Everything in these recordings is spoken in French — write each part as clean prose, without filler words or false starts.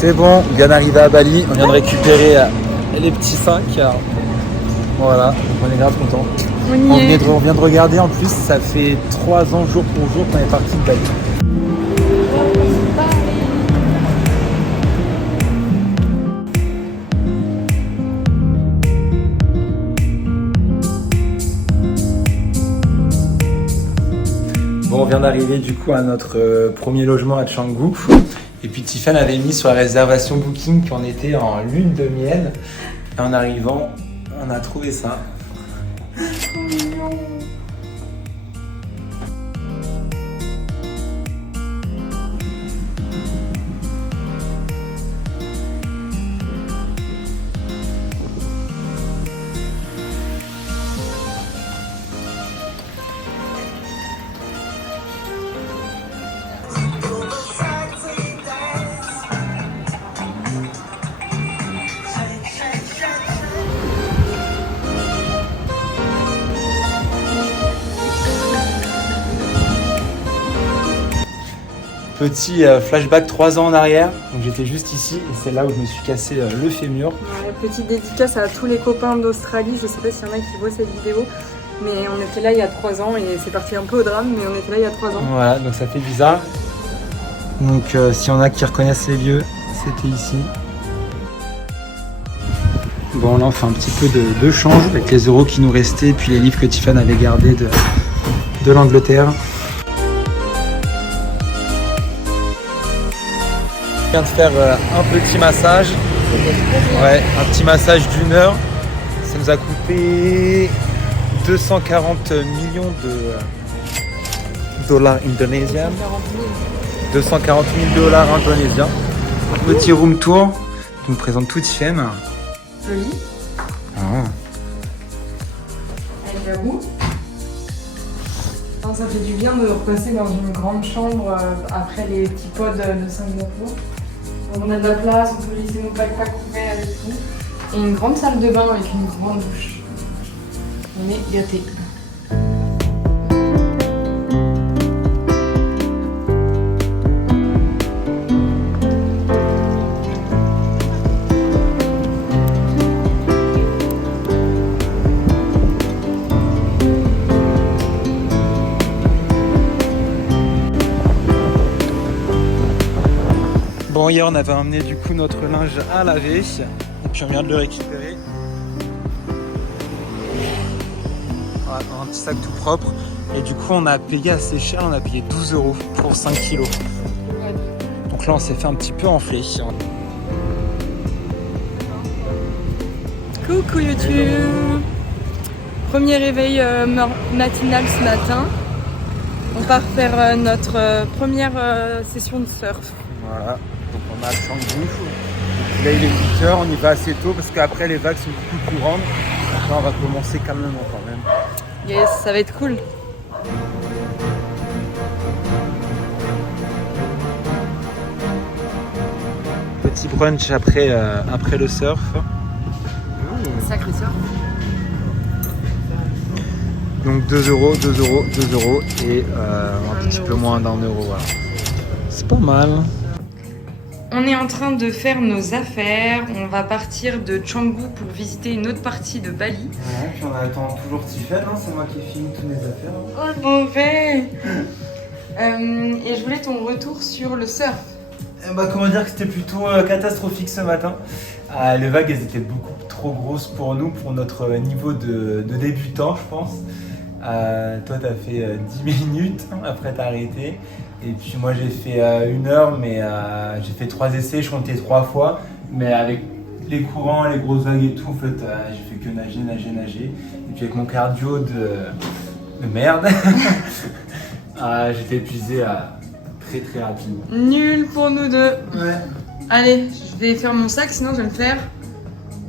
C'est bon, on vient d'arriver à Bali, on vient de récupérer les petits sacs. Voilà, on est grave content. On vient de regarder en plus, ça fait 3 ans jour pour jour qu'on est parti de Bali. Bon, on vient d'arriver du coup à notre premier logement à Canggu. Et puis Tiffany avait mis sur la réservation Booking qu'on était en lune de miel. Et en arrivant, on a trouvé ça. Petit flashback 3 ans en arrière, donc j'étais juste ici et c'est là où je me suis cassé le fémur. Ouais, petite dédicace à tous les copains d'Australie, je sais pas s'il y en a qui voient cette vidéo, mais on était là il y a 3 ans et c'est parti un peu au drame, mais on était là il y a 3 ans. Voilà, donc ça fait bizarre. Donc s'il y en a qui reconnaissent les lieux, c'était ici. Bon là on fait un petit peu de change avec les euros qui nous restaient et puis les livres que Tiffany avait gardés de l'Angleterre. Je viens de faire un petit massage. Ouais, un petit massage d'1 heure. Ça nous a coûté 240 millions de dollars indonésiens. 240 000 dollars indonésiens. Petit room tour qui nous présente tout Tiffany. Joli. Ah. Elle est où? Ça fait du bien de repasser dans une grande chambre après les petits pods de Singapour. On a de la place, on peut laisser nos backpacks ouverts et tout. Et une grande salle de bain avec une grande douche. On est gâtés. Bon, hier on avait emmené du coup notre linge à laver et puis on vient de le récupérer. Voilà, dans un petit sac tout propre. Et du coup on a payé assez cher, on a payé 12 € pour 5 kilos. Donc là on s'est fait un petit peu enfler. Coucou YouTube. Premier réveil matinal ce matin. On part faire notre première session de surf. Voilà, donc on a Canggu. Là il est 8h, on y va assez tôt parce qu'après les vagues sont beaucoup plus grandes. Là on va commencer calmement quand même. Yes, ça va être cool. Petit brunch après le surf. Sacré surf. Donc 2 € et un petit peu moins d'1 euro. Voilà. C'est pas mal. On est en train de faire nos affaires. On va partir de Canggu pour visiter une autre partie de Bali. Ouais, puis on attend toujours Tiffany, hein, c'est moi qui filme toutes mes affaires. Oh mauvais. Et je voulais ton retour sur le surf. Comment dire que c'était plutôt catastrophique ce matin. Les vagues elles étaient beaucoup trop grosses pour nous, pour notre niveau de débutant je pense. Toi t'as fait 10 minutes, après t'as arrêté. Et puis moi j'ai fait 1 heure, mais j'ai fait 3 essais, je comptais 3 fois. Mais avec les courants, les grosses vagues et tout, en fait j'ai fait que nager. Et puis avec mon cardio de merde, j'étais épuisé très rapidement. Nul pour nous deux. Ouais. Allez, je vais faire mon sac, sinon je vais me faire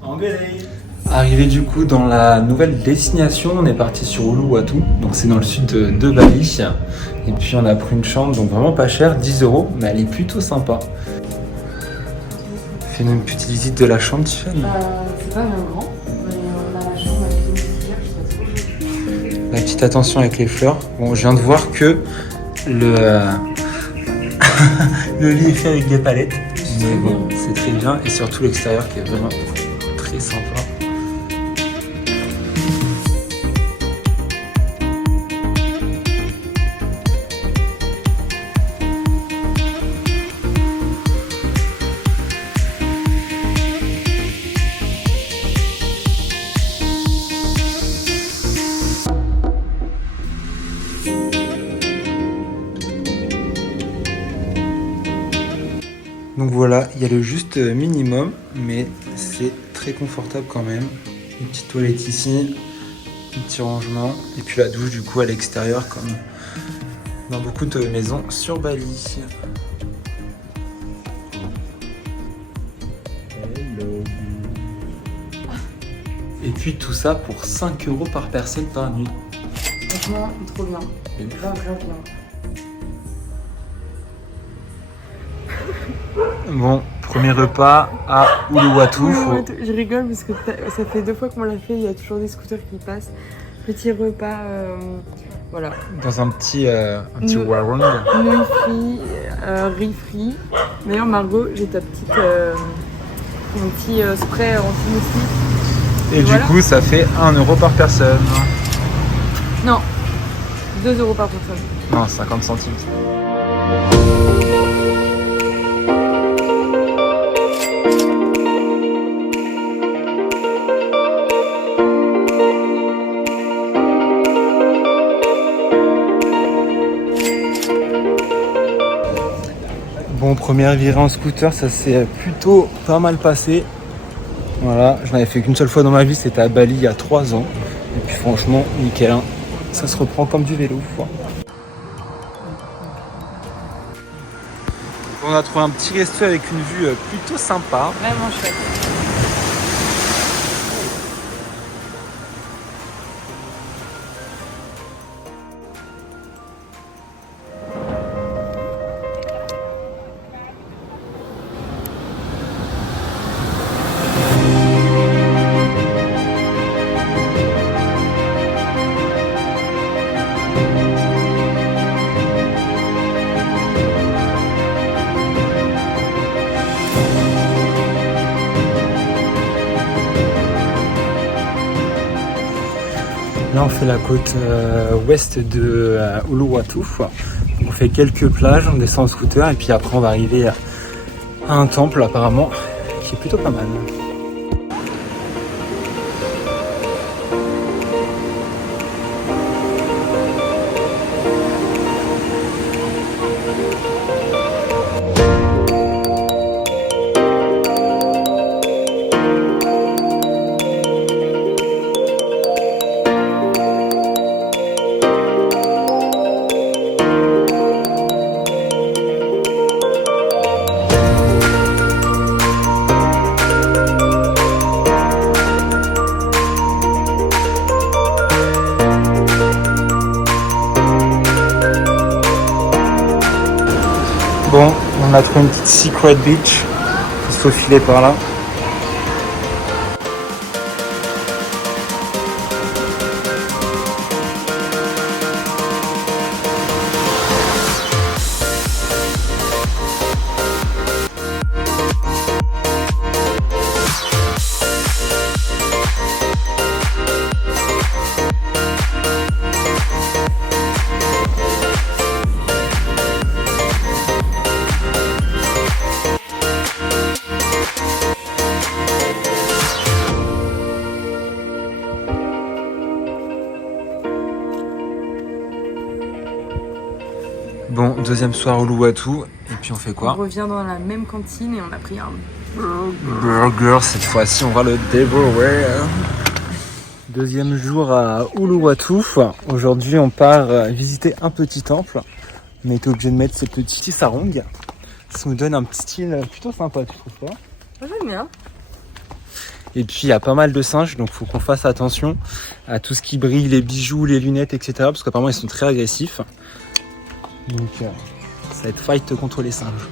engueuler. Arrivé du coup dans la nouvelle destination, on est parti sur Uluwatu, donc c'est dans le sud de Bali. Et puis on a pris une chambre, donc vraiment pas chère, 10 €, mais elle est plutôt sympa. Fais-nous une petite visite de la chambre, Tiffany. C'est pas vraiment grand, mais on a la chambre avec une lumière, je trouve trop. La petite attention avec les fleurs. Bon, je viens de voir que le lit est fait avec des palettes. Mais bon, c'est très bien. Et surtout l'extérieur qui est vraiment très sympa. Donc voilà, il y a le juste minimum, mais c'est très confortable quand même. Une petite toilette ici, un petit rangement, et puis la douche du coup à l'extérieur comme dans beaucoup de maisons sur Bali. Hello. Et puis tout ça pour 5 € par personne par nuit. Franchement, trop bien. Grave bien. Bon, premier repas à Uluwatu. Je rigole parce que ça fait 2 fois qu'on l'a fait, il y a toujours des scooters qui passent. Petit repas, voilà. Dans un petit warung. Nouilles frites, riz frit. D'ailleurs Margot, j'ai ta petite, mon petit spray anti-moustique. Et du coup, ça fait 1 € par personne. Non, 2 € par personne. Non, 50 centimes. Bon, première virée en scooter, ça s'est plutôt pas mal passé. Voilà, je n'avais fait qu'une seule fois dans ma vie, c'était à Bali il y a 3 ans. Et puis franchement, nickel, hein. Ça se reprend comme du vélo. On a trouvé un petit resto avec une vue plutôt sympa. Vraiment chouette. Là, on fait la côte ouest de Uluwatu. On fait quelques plages, on descend en scooter et puis après on va arriver à un temple apparemment qui est plutôt pas mal. Bon, on a trouvé une petite secret beach, il faut filer par là. Bon, deuxième soir au Uluwatu, et puis on fait quoi? On revient dans la même cantine et on a pris un burger, cette fois-ci on va le dévorer. Deuxième jour à Uluwatu. Aujourd'hui on part visiter un petit temple. On a été obligé de mettre ces petits sarongs. Ça nous donne un petit style plutôt sympa, tu trouves pas? J'aime bien. Et puis il y a pas mal de singes, donc il faut qu'on fasse attention à tout ce qui brille, les bijoux, les lunettes, etc. Parce qu'apparemment ils sont très agressifs. Donc ça va être fight contre les singes.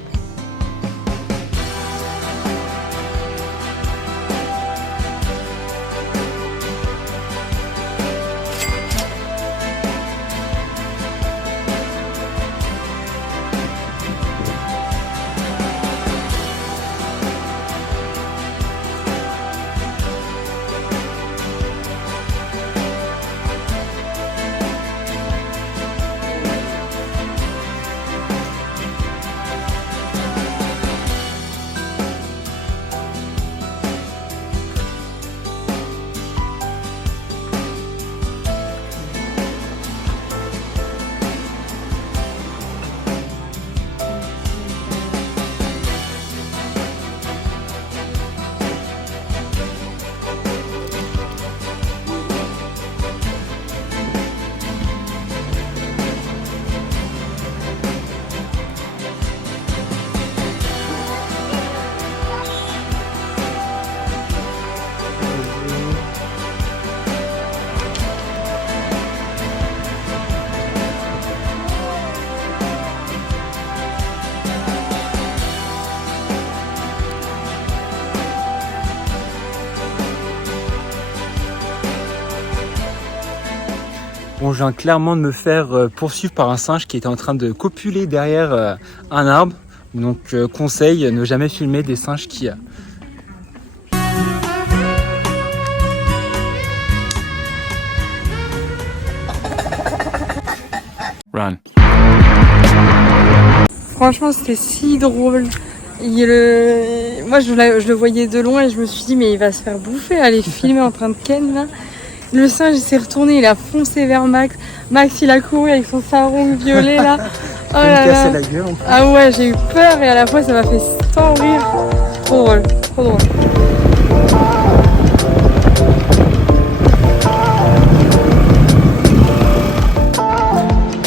Bon, je viens clairement de me faire poursuivre par un singe qui était en train de copuler derrière un arbre. Donc conseil, ne jamais filmer des singes qui... Run. Franchement, c'était si drôle. Moi, je le voyais de loin et je me suis dit, mais il va se faire bouffer. Aller filmer en train de ken là. Le singe il s'est retourné, il a foncé vers Max. Max, il a couru avec son sarong violet là. Oh là là. La gueule, en plus. Ah ouais, j'ai eu peur et à la fois ça m'a fait tant rire. Trop drôle, trop drôle.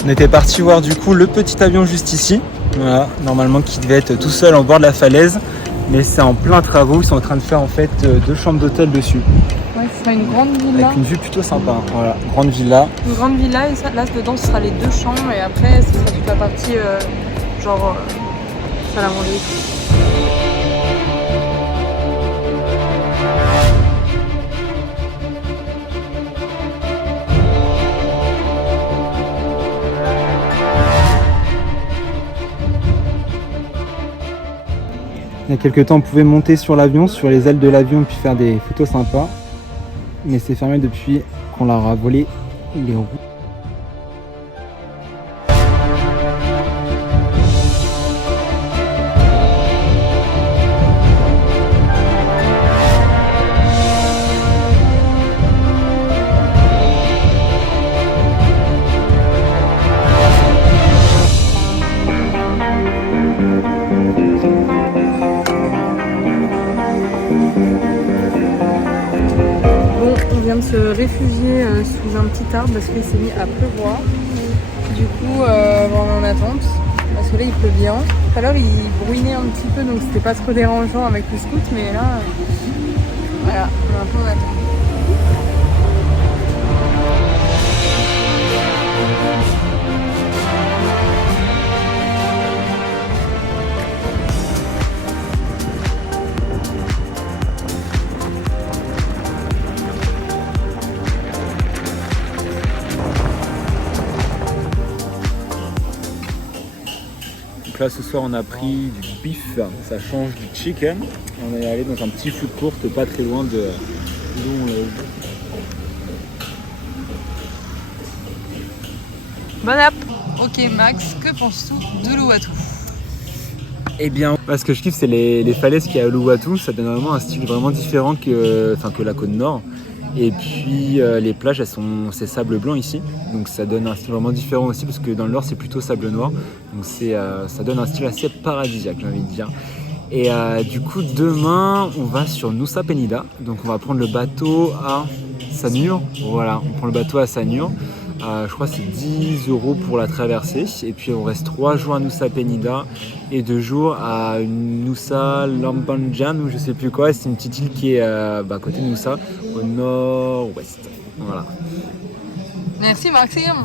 On était parti voir du coup le petit avion juste ici. Voilà, normalement qui devait être tout seul en bord de la falaise. Mais c'est en plein travaux, ils sont en train de faire en fait 2 chambres d'hôtel dessus. Ouais, ce sera une grande villa. Avec une vue plutôt sympa. Voilà, grande villa. Une grande villa et ça, là dedans ce sera les 2 chambres et après ce sera toute la partie salle à manger. Il y a quelques temps, on pouvait monter sur l'avion, sur les ailes de l'avion, puis faire des photos sympas. Mais c'est fermé depuis qu'on leur a volé les roues. On vient de se réfugier sous un petit arbre parce qu'il s'est mis à pleuvoir. Du coup, on est en attente parce que là il pleut bien. Tout à l'heure il bruinait un petit peu donc c'était pas trop dérangeant avec le scout, mais là, voilà, on est un peu en attente. Là ce soir on a pris du beef, ça change du chicken. On est allé dans un petit food court pas très loin de d'où on loge. Bon app. Ok Max, que penses-tu de Uluwatu? Eh bien, ce que je kiffe c'est les falaises qu'il y a à Uluwatu, ça donne vraiment un style vraiment différent que la côte nord. Et puis les plages, c'est sable blanc ici, donc ça donne un style vraiment différent aussi parce que dans le nord c'est plutôt sable noir, donc ça donne un style assez paradisiaque, j'ai envie de dire. Et du coup demain on va sur Nusa Penida, donc on va prendre le bateau à Sanur. Voilà, on prend le bateau à Sanur. Je crois que c'est 10 € pour la traversée. Et puis on reste 3 jours à Nusa Penida et 2 jours à Nusa Lambanjan ou je sais plus quoi. C'est une petite île qui est à côté de Nusa, au nord-ouest. Voilà. Merci Maxime.